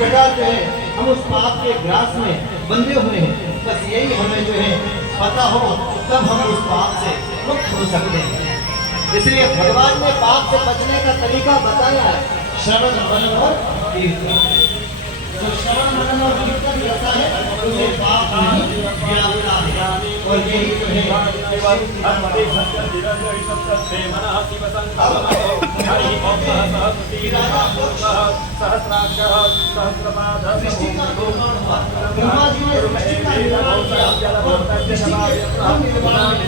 प्रकार जो है हम उस पाप के ग्रास में बंधे हुए हैं। बस यही हमें जो है पता हो, तब हम उस पाप से मुक्त हो सकते हैं। इसलिए भगवान ने पाप से बचने का तरीका बताया है, श्रवण मनन और कीर्तन। तो श्रवण मनन और कीर्तन करता है उसे पाप नहीं व्यापता है। और यही जो है ब्रह्मा जी ने सृष्टि का निर्माण किया और सृष्टि के निर्माण में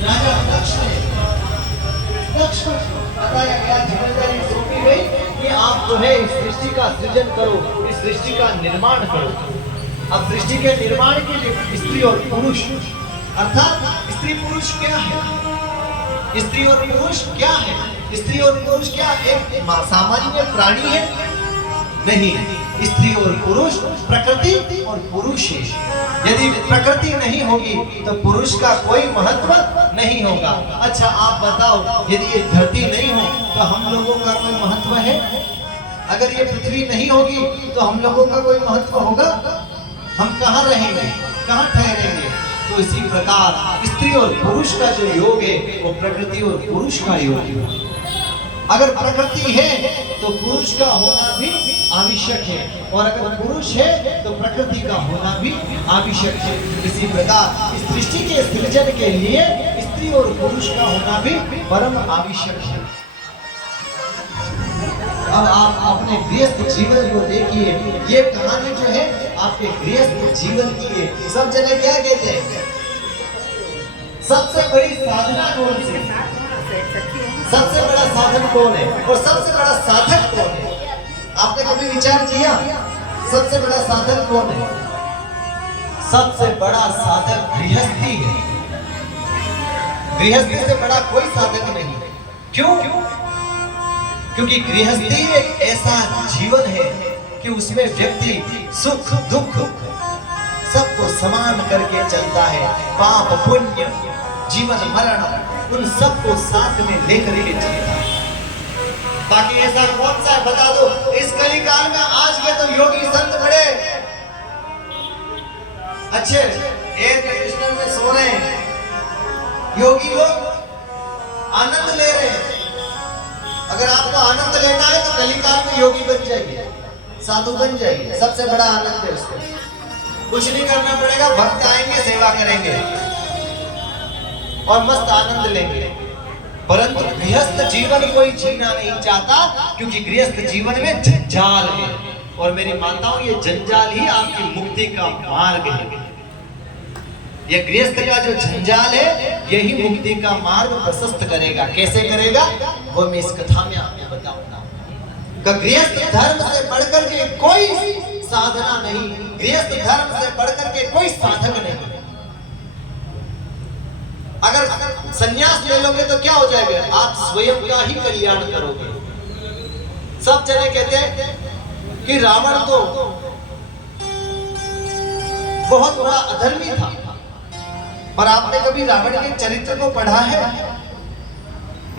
राजा दक्ष को बताया गया, जिम्मेदारी सौंपी गई कि आप जो है इस सृष्टि का सृजन करो, इस सृष्टि का निर्माण करो। अब सृष्टि के निर्माण के लिए स्त्री और पुरुष, अर्थात स्त्री पुरुष क्या है, स्त्री और पुरुष क्या है, स्त्री और पुरुष क्या एक सामान्य प्राणी है? नहीं, स्त्री और पुरुष प्रकृति और पुरुष है। यदि प्रकृति नहीं होगी तो पुरुष का कोई महत्व नहीं होगा। अच्छा आप बताओ, यदि ये धरती नहीं हो तो हम लोगों का कोई महत्व है? अगर ये पृथ्वी नहीं होगी तो हम लोगों का कोई महत्व होगा? हम कहाँ रहेंगे, कहाँ ठहरेंगे? तो इसी प्रकार स्त्री और पुरुष का जो योग है वो प्रकृति और पुरुष का योग है। अगर प्रकृति है तो पुरुष का होना भी आवश्यक है, और अगर पुरुष है तो प्रकृति का होना भी आवश्यक है। इसी प्रकार इस सृष्टि के सृजन के लिए स्त्री और पुरुष का होना भी परम आवश्यक है। अब आप अपने गृहस्थ जीवन को देखिए, ये कहानी जो है आपके गृहस्थ जीवन की है। सब जगह क्या कहते हैं, सबसे बड़ी साधना कौन सी, सबसे बड़ा साधन कौन है और सबसे बड़ा साधक कौन है? आपने कभी विचार किया सबसे बड़ा साधन कौन है? सबसे बड़ा साधक गृहस्थी है। गृहस्थी से बड़ा कोई साधक नहीं। क्यों? क्योंकि गृहस्थी एक ऐसा जीवन है कि उसमें व्यक्ति सुख दुख सबको समान करके चलता है। पाप पुण्य जीवन मरण उन सबको साथ में लेकर के जीता है। बाकी ऐसा कौन सा है बता दो? इस कली काल में आज के तो योगी संत बड़े अच्छे एयर कंडीशनर में सो रहे हैं, योगी लोग आनंद ले रहे हैं। अगर आपको आनंद लेना है तो कली काल में योगी बन जाइए, साधु बन जाइए, सबसे बड़ा आनंद है उसको। कुछ नहीं करना पड़ेगा, भक्त आएंगे सेवा करेंगे और मस्त आनंद लेंगे। परंतु गृहस्थ जीवन कोई जीना नहीं चाहता, क्योंकि गृहस्थ जीवन में जंजाल है। और मेरी माताओं, ये जंजाल ही आपकी मुक्ति का मार्ग है। ये गृहस्थ का जो जंजाल है यही मुक्ति का मार्ग प्रशस्त करेगा। कैसे करेगा वो मैं इस कथा में आपको बताऊंगा। गृहस्थ धर्म से बढ़कर के कोई साधना नहीं, गृहस्थ धर्म से बढ़कर के कोई साधक नहीं। अगर संन्यास ले लोगे तो क्या हो जाएगा? आप स्वयं का ही कल्याण करोगे। सब जने कहते हैं कि रावण तो बहुत बड़ा अधर्मी था, पर आपने कभी रावण के चरित्र को पढ़ा है?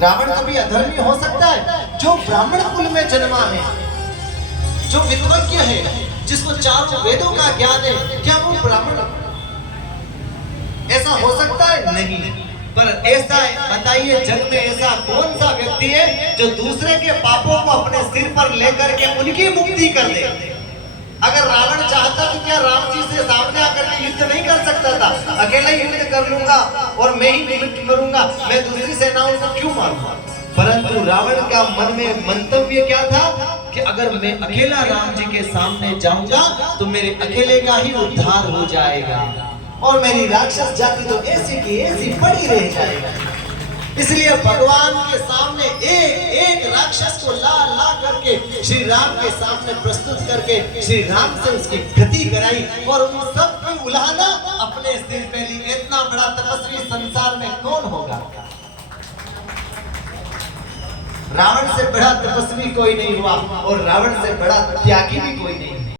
रावण कभी अधर्मी हो सकता है? जो ब्राह्मण कुल में जन्मा है, जो विद्वज्ञ है, जिसको चारों वेदों का ज्ञान है, क्या वो ब्राह्मण ऐसा हो सकता है? नहीं। पर ऐसा बताइए, जग में ऐसा कौन सा व्यक्ति है जो दूसरे के पापों को अपने सिर पर लेकर के उनकी मुक्ति कर दे? अगर रावण चाहता तो क्या राम जी से सामने आकर के युद्ध नहीं कर सकता था? अकेला ही युद्ध कर लूंगा और मैं ही युद्ध करूंगा, मैं दूसरी सेनाओं को क्यों मारूंगा? परंतु रावण का मन में मंतव्य क्या था कि अगर मैं अकेला राम जी के सामने जाऊंगा तो मेरे अकेले का ही उद्धार हो जाएगा और मेरी राक्षस जाति तो ऐसी की ऐसी पड़ी रह जाएगी। इसलिए भगवान के सामने एक एक राक्षस को ला ला करके श्री राम के सामने प्रस्तुत करके श्री राम से उसकी गति कराई और उन सब की उलाहना अपने सिर पे ली। इतना बड़ा तपस्वी संसार में कौन होगा? रावण से बड़ा तपस्वी कोई नहीं हुआ और रावण से बड़ा त्यागी भी कोई नहीं।